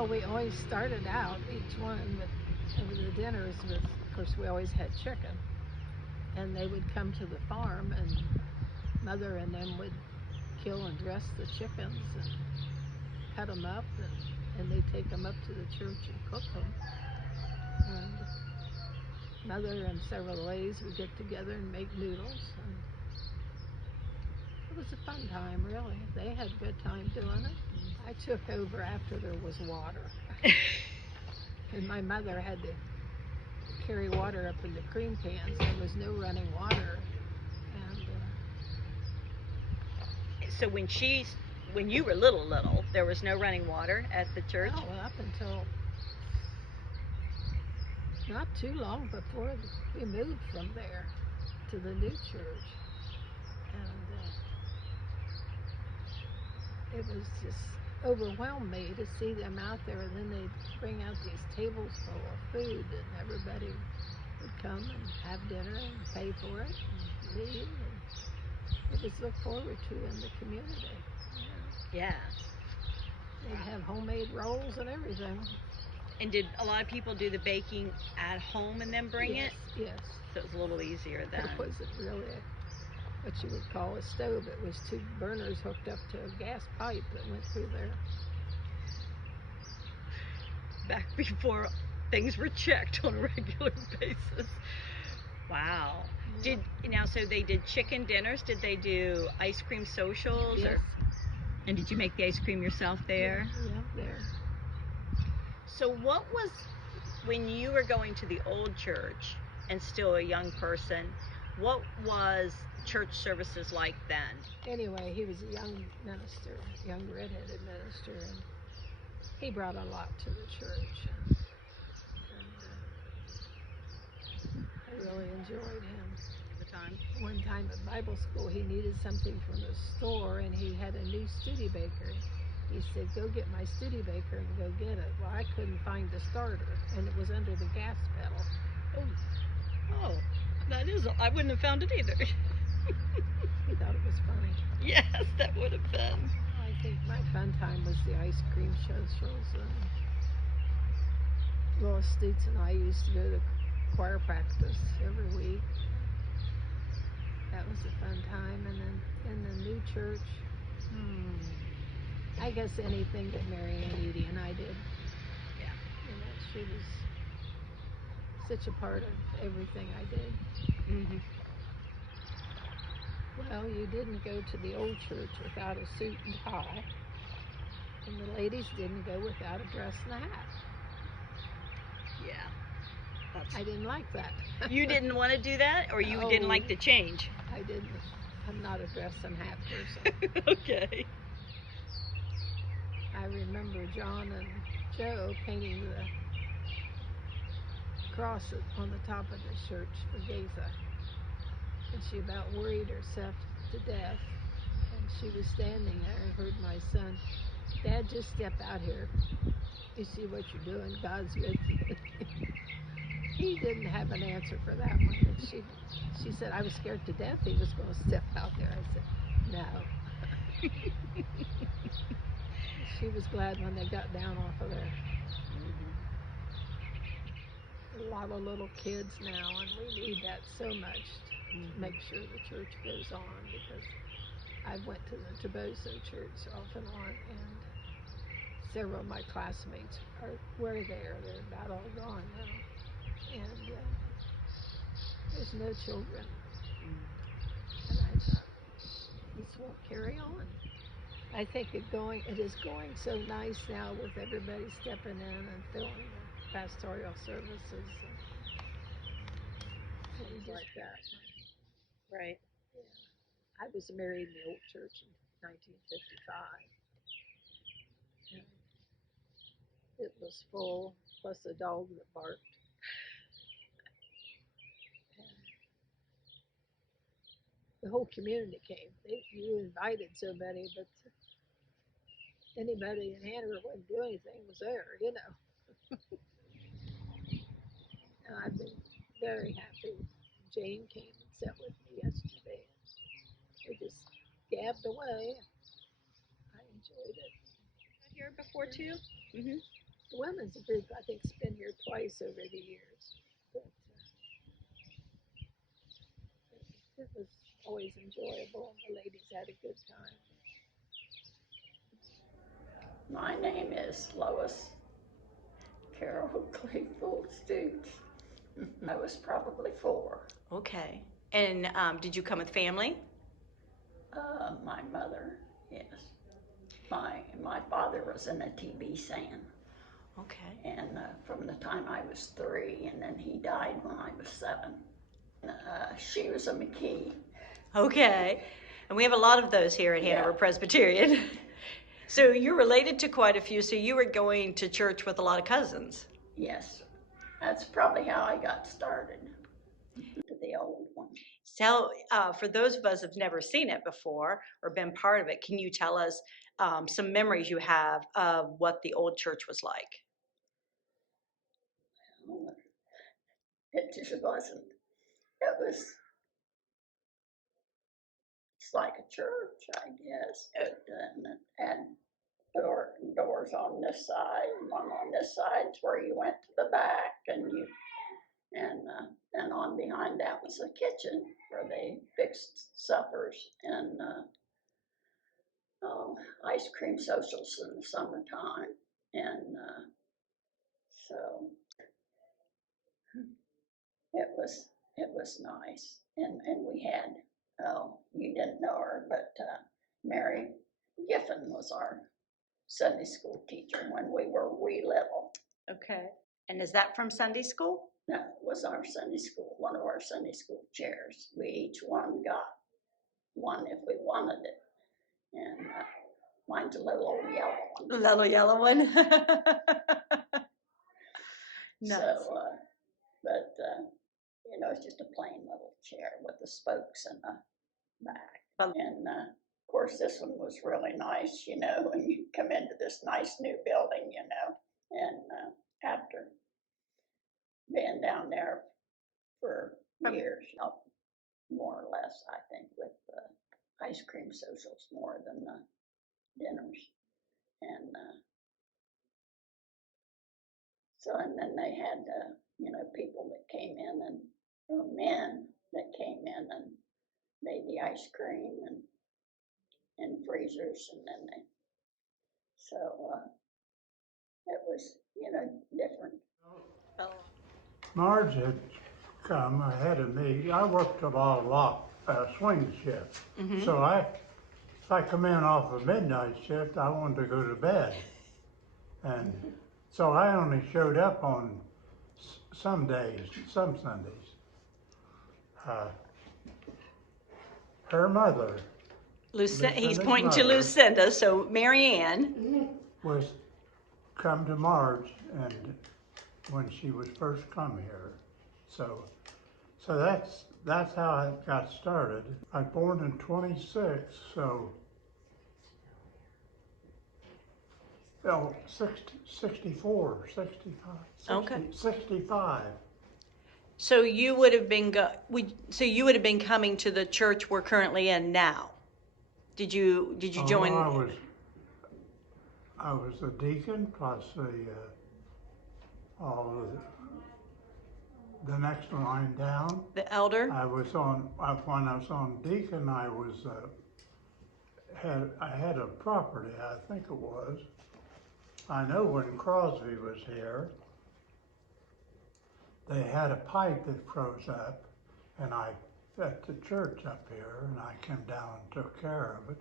Well, we always started out each one with the dinners with, of course, we always had chicken, and they would come to the farm, and mother and them would kill and dress the chickens and cut them up, and they take them up to the church and cook them. And mother and several ladies would get together and make noodles, and it was a fun time, really. They had a good time doing it. I took over after there was water, and my mother had to carry water up in the cream cans. There was no running water, and So when you were little, there was no running water at the church? oh, well, up until not too long before we moved from there to the new church, and it was just overwhelmed me to see them out there, and then they'd bring out these tables full of food, and everybody would come and have dinner and pay for it and leave, and it was looked forward to in the community. Yeah. They'd have homemade rolls and everything. And did a lot of people do the baking at home and then bring Yes, it? yes. So it was a little easier then. It wasn't really what you would call a stove. It was two burners hooked up to a gas pipe that went through there. Back before things were checked on a regular basis. Wow. Yeah. So they did chicken dinners. Did they do ice cream socials? Yes. And did you make the ice cream yourself there? Yeah, there. So what was, when you were going to the old church and still a young person, what was church services like then? Anyway, he was a young minister, young redheaded minister, and he brought a lot to the church. And I really enjoyed him. At the time? One time at Bible school, he needed something from the store, and he had a new Studebaker. He said, "Go get my Studebaker and go get it." Well, I couldn't find the starter, and it was under the gas pedal. Oh, that is, I wouldn't have found it either. He thought it was funny. Yes, that would have been. I think my fun time was the ice cream socials. Lois Stutz and I used to go to choir practice every week. That was a fun time. And then in the new church, I guess anything that Mary Ann Edie and I did. Yeah. She was such a part of everything I did. Mm-hmm. Well, you didn't go to the old church without a suit and tie, and the ladies didn't go without a dress and a hat. Yeah. I didn't like that. You didn't want to do that, or you didn't like the change? I didn't. I'm not a dress and hat person. Okay. I remember John and Joe painting the cross on the top of the church for Gaza. And she about worried herself to death. And she was standing there and heard my son, "Dad, just step out here. You see what you're doing? God's with you." He didn't have an answer for that one. And she said, "I was scared to death he was going to step out there." I said, "No." She was glad when they got down off of there. A lot of little kids now, and we need that so much to make sure the church goes on, because I went to the Toboso church off and on, and several of my classmates were there. They're about all gone now, and there's no children. And I thought, this won't carry on. I think it is going so nice now with everybody stepping in and filling the pastoral services. Things like that. Right. Yeah. I was married in the old church in 1955. And it was full, plus a dog that barked. And the whole community came. You invited so many, but anybody in Hanover wouldn't do anything was there, you know. And I've been very happy. Jane came and sat with me yesterday. We just gabbed away. I enjoyed it. Here before too? Mm-hmm. The women's group, I think, has been here twice over the years. But it was always enjoyable. The ladies had a good time. My name is Lois Carol Claypool Stoops. I was probably 4. Okay. And did you come with family? My mother, yes. My father was in a TB SAN. Okay. And from the time I was 3, and then he died when I was 7. She was a McKee. Okay. And we have a lot of those here at Hanover Presbyterian. So you're related to quite a few, so you were going to church with a lot of cousins. Yes, that's probably how I got started, to the old one. So for those of us who've never seen it before or been part of it, can you tell us some memories you have of what the old church was like? It just wasn't. It was, it's like a church, I guess. It had doors on this side, one on this side where you went to the back, and then on behind that was a kitchen where they fixed suppers and ice cream socials in the summertime, and so it was nice, and we had, oh, you didn't know her, but Mary Giffen was our Sunday school teacher when we were wee little. Okay. And is that from Sunday school? No, it was our Sunday school, one of our Sunday school chairs. We each one got one if we wanted it. And mine's a little old yellow one. Little yellow one. Nice. So, but, it's just a plain little chair with the spokes in the back. And of course, this one was really nice, and you come into this nice new building, and after being down there for years, more or less, I think, with ice cream socials more than dinners. And and then they had, people that came in, or men that came in and made the ice cream and freezers, and then it was, different. Marge had come ahead of me. I worked a lot swing shift. Mm-hmm. So if I come in off a midnight shift, I wanted to go to bed. And so I only showed up on some days, some Sundays. Her mother, He's pointing to Lucinda, so Mary Ann. was come to Marge and when she was first come here. So that's how I got started. I was born in 26, so 64, 65, 65. So you would have been coming to the church we're currently in now. Did you join? I was a deacon plus the next line down. The elder? When I was on deacon, I had a property, I think it was. I know when Crosby was here, they had a pipe that froze up, and I at the church up here, and I came down and took care of it.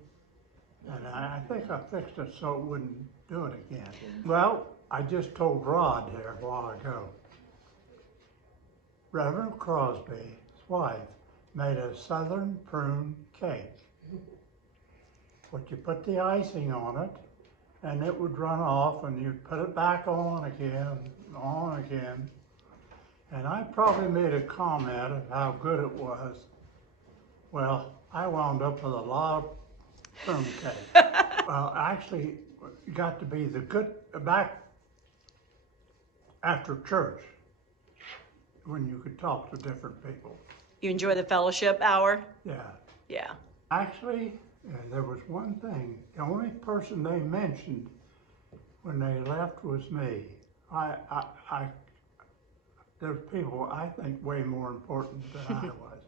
And I think I fixed it so it wouldn't do it again. Well, I just told Rod here a while ago. Reverend Crosby's wife made a southern prune cake. But you put the icing on it, and it would run off, and you'd put it back on again. And I probably made a comment of how good it was. Well, I wound up with a lot of prune cake. Well, actually, it got to be back after church, when you could talk to different people. You enjoy the fellowship hour? Yeah. Yeah. Actually, there was one thing. The only person they mentioned when they left was me. I there's people I think way more important than I was.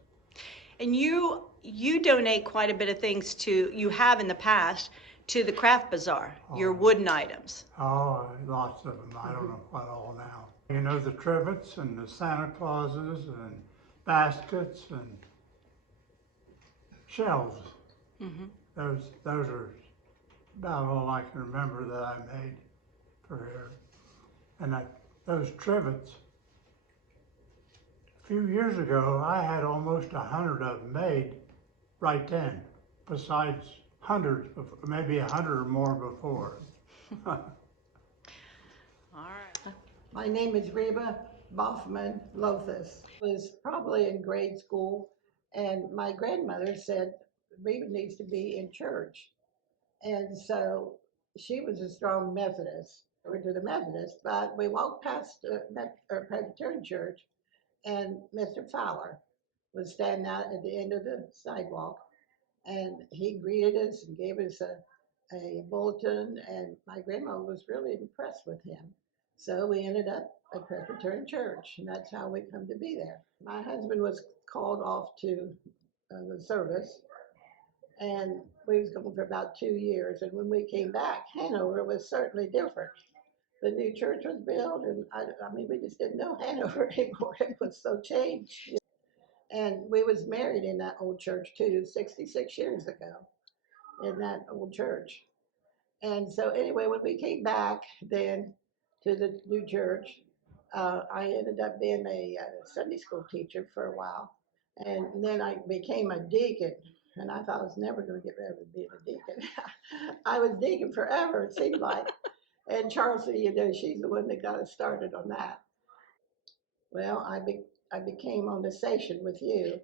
And you donate quite a bit of things you have in the past to the craft bazaar, your Oh. wooden items. Oh, lots of them. I don't know what all now. You know, the trivets and the Santa Clauses and baskets and shelves. Mm-hmm. Those are about all I can remember that I made for here. And those trivets, a few years ago, I had almost 100 of them made right then, besides hundreds of, maybe 100 or more before. All right. My name is Reba Boffman Lothus. I was probably in grade school, and my grandmother said Reba needs to be in church. And so she was a strong Methodist. We were to the Methodist, but we walked past a Presbyterian church, and Mr. Fowler was standing out at the end of the sidewalk, and he greeted us and gave us a bulletin, and my grandma was really impressed with him. So we ended up at Presbyterian Church, and that's how we come to be there. My husband was called off to the service, and we was gone for about 2 years. And when we came back, Hanover was certainly different. The new church was built, and I mean, we just didn't know Hanover anymore. It was so changed. And we was married in that old church too, 66 years ago, in that old church. And so anyway, when we came back then to the new church, I ended up being a Sunday school teacher for a while. And then I became a deacon. And I thought I was never going to get rid of being a deacon. I was deacon forever, it seemed like. And Charleston, you know, she's the one that got us started on that. Well, I became on the station with you,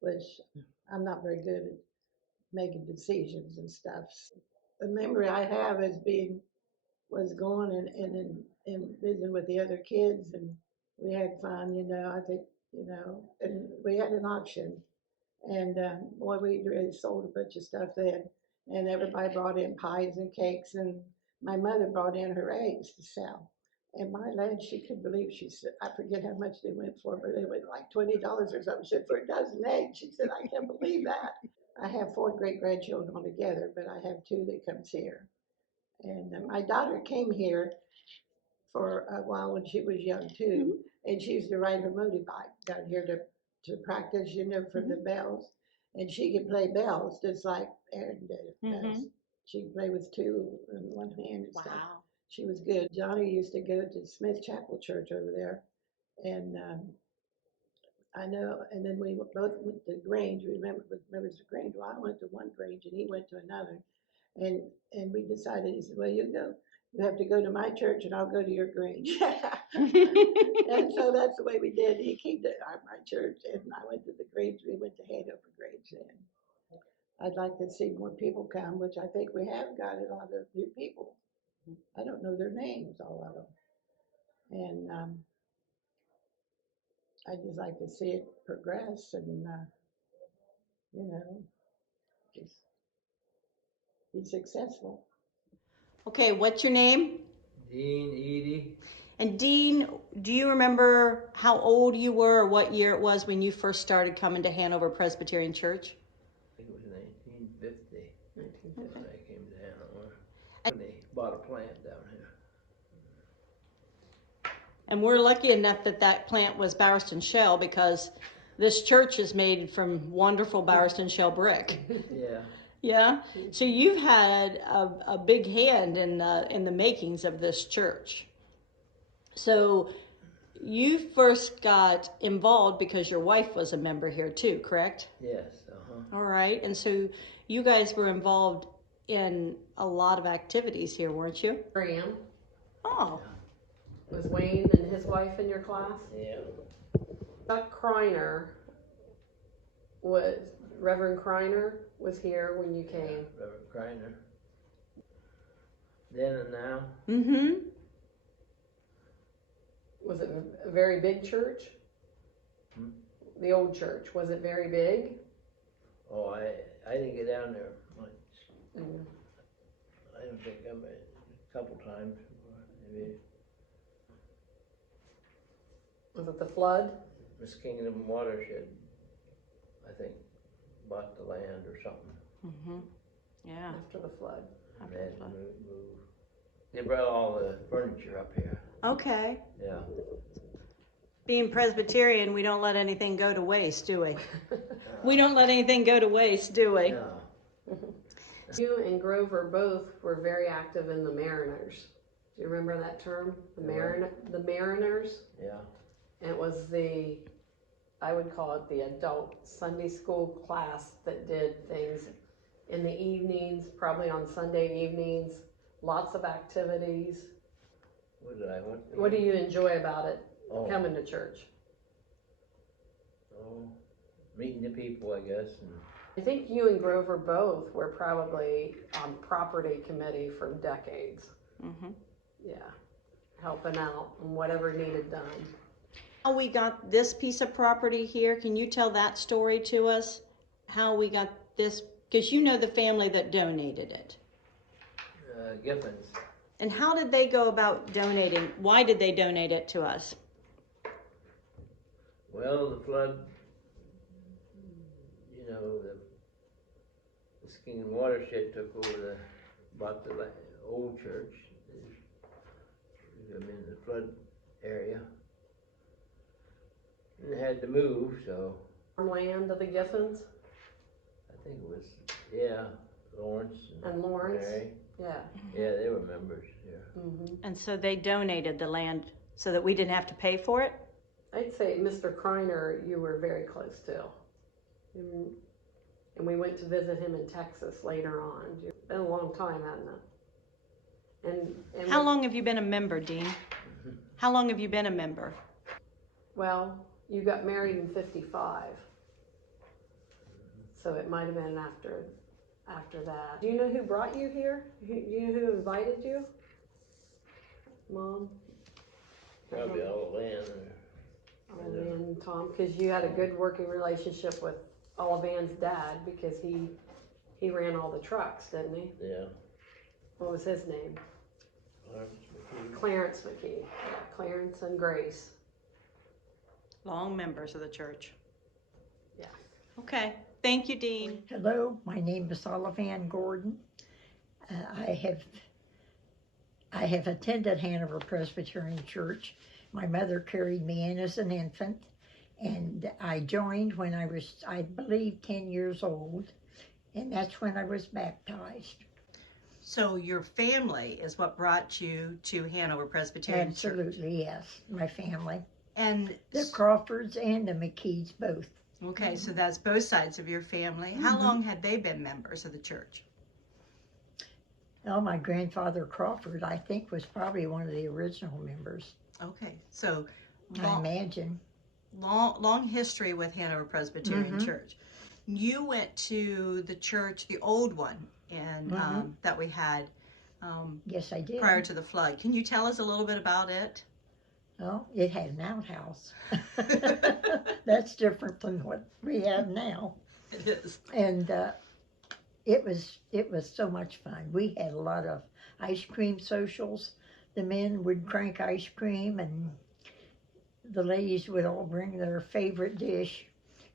which I'm not very good at making decisions and stuff. The memory I have is was going and visiting with the other kids, and we had fun, you know. I think, you know, and we had an auction, and boy, we really sold a bunch of stuff then, and everybody brought in pies and cakes, and my mother brought in her eggs to sell. And my land, she couldn't believe, she said, I forget how much they went for, but they went like $20 or something. She said, for a dozen eggs. She said, I can't believe that. I have 4 great grandchildren altogether, but I have 2 that comes here. And my daughter came here for a while when she was young too, and she used to ride her motorbike down here to practice, you know, for the bells. And she could play bells just like Erin does. She could play with 2 in one hand and stuff. Wow. She was good. Johnny used to go to Smith Chapel Church over there, and I know. And then we both went to Grange. Remember the Grange? Well, I went to one Grange, and he went to another. And we decided, he said, well, you have to go to my church and I'll go to your Grange. And so that's the way we did. He came to my church and I went to the Grange. We went to Hanover Grange then. I'd like to see more people come, which I think we have got a lot of new people. I don't know their names, all of them. And I'd just like to see it progress and, you know, just be successful. Okay, what's your name? Dean Edie. And Dean, do you remember how old you were or what year it was when you first started coming to Hanover Presbyterian Church? I think it was 1950. 1950. When I came to Hanover. And they bought a plant down here. And we're lucky enough that plant was Bowerston Shell, because this church is made from wonderful Bowerston Shell brick. Yeah. Yeah. So you've had a big hand in the makings of this church. So you first got involved because your wife was a member here too, correct? Yes. All right. And so you guys were involved in a lot of activities here, weren't you? Graham. Oh. Was Wayne and his wife in your class? Yeah. Chuck Kreiner Reverend Kreiner was here when you came. Reverend Kreiner. Then and now. Mm-hmm. Was it a very big church? The old church, was it very big? Oh, I didn't get down there much. Mm. I don't think I've been a couple times before, maybe. Was it the flood? Miss Kingdom Watershed, I think, bought the land or something. Mm-hmm. Yeah. After the flood. And they had to move. They brought all the furniture up here. Okay. Yeah. Being Presbyterian, we don't let anything go to waste, do we? We don't let anything go to waste, do we? No. You and Grover both were very active in the Mariners. Do you remember that term? The Mariners? Yeah. And it was I would call it the adult Sunday school class that did things in the evenings, probably on Sunday evenings, lots of activities. What do you enjoy about it, coming to church? Oh, meeting the people, I guess. And I think you and Grover both were probably on property committee for decades. Mm-hmm. Yeah, helping out and whatever needed done. How we got this piece of property here, can you tell that story to us? How we got this, because you know the family that donated it. Giffens. And how did they go about donating? Why did they donate it to us? Well, the flood, the Kingdom Watershed took over bought the old church. I'm in the flood area. And they had to move, so. Land of the Giffens? I think it was, Lawrence. And Lawrence? Mary. Yeah. Yeah, they were members, yeah. Mm-hmm. And so they donated the land so that we didn't have to pay for it? I'd say Mr. Kreiner, you were very close to. And we went to visit him in Texas later on. It's been a long time, hasn't it? And How long have you been a member, Dean? How long have you been a member? Well, you got married in 55. So it might have been after that. Do you know who brought you here? Do you know who invited you? Mom? Probably all land. Oh man, Tom, because you had a good working relationship with Olivan's dad, because he ran all the trucks, didn't he? Yeah. What was his name? Clarence McKee. Yeah, Clarence and Grace. Long members of the church. Yeah. Okay. Thank you, Dean. Hello, my name is Olivan Gordon. I have attended Hanover Presbyterian Church. My mother carried me in as an infant, and I joined when I was, I believe, 10 years old, and that's when I was baptized. So your family is what brought you to Hanover Presbyterian Church? Absolutely, yes, my family. And The Crawfords and the McKees both. okay, so that's both sides of your family. How long had they been members of the church? Oh, my grandfather Crawford, I think, was probably one of the original members. Okay, so I imagine. long history with Hanover Presbyterian Church. You went to the church, the old one, and that we had Yes, I did. prior to the flood. Can you tell us a little bit about it? Well, it had an outhouse. That's different than what we have now. It is. And it was so much fun. We had a lot of ice cream socials. The men would crank ice cream, and the ladies would all bring their favorite dish,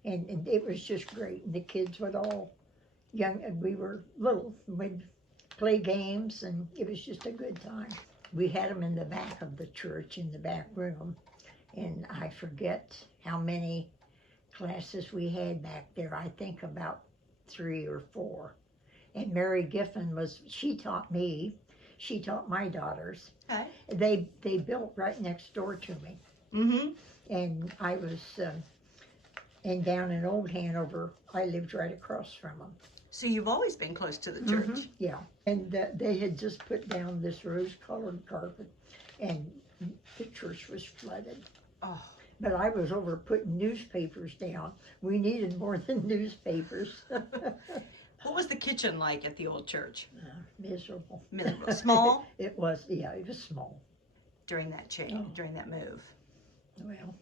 and it was just great. And the kids would all, young, and we were little, we'd play games, and it was just a good time. We had them in the back of the church, in the back room, and I forget how many classes we had back there. I think about 3 or 4. And Mary Giffen she taught me, she taught my daughters. Okay. They built right next door to me. And I was, and down in Old Hanover, I lived right across from them. So you've always been close to the church. Yeah, and they had just put down this rose-colored carpet, and the church was flooded. Oh. But I was over putting newspapers down. We needed more than newspapers. What was the kitchen like at the old church? Miserable. Miserable. Small? It was small. During that change, during that move. Well,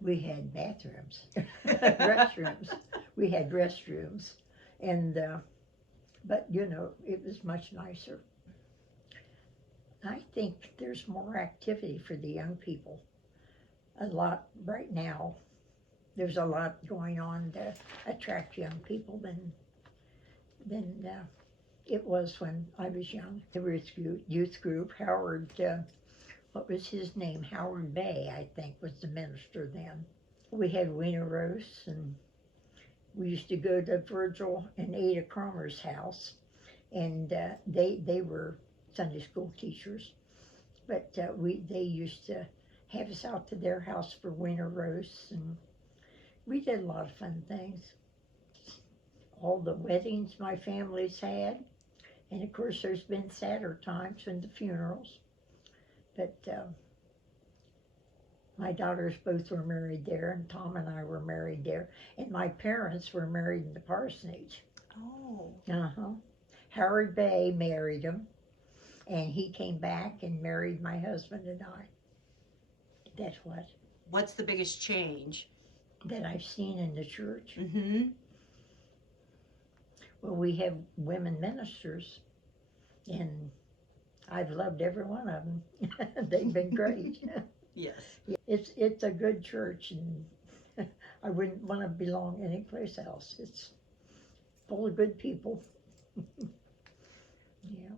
we had bathrooms, restrooms. We had restrooms, and but it was much nicer. I think there's more activity for the young people. a lot right now. There's a lot going on to attract young people than it was when I was young. The youth group, Howard, what was his name? Howard Bay, I think, was the minister then. We had Wiener roasts, and we used to go to Virgil and Ada Cromer's house, and they were Sunday school teachers, but they used to have us out to their house for winter roasts, and we did a lot of fun things. All the weddings my family's had, and of course there's been sadder times in the funerals, but my daughters both were married there, and Tom and I were married there, and my parents were married in the parsonage. Oh. Uh-huh. Howard Bay married him, and he came back and married my husband and I. That's What's the biggest change? that I've seen in the church. Mm-hmm. Well, we have women ministers, and I've loved every one of them. They've been great. Yes. It's a good church, and I wouldn't want to belong anyplace else. It's full of good people. Yeah.